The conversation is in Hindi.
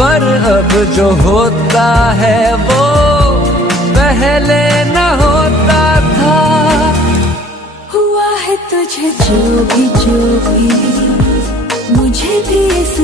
पर अब जो होता है वो पहले न होता था। हुआ है तुझे जो भी मुझे भी इस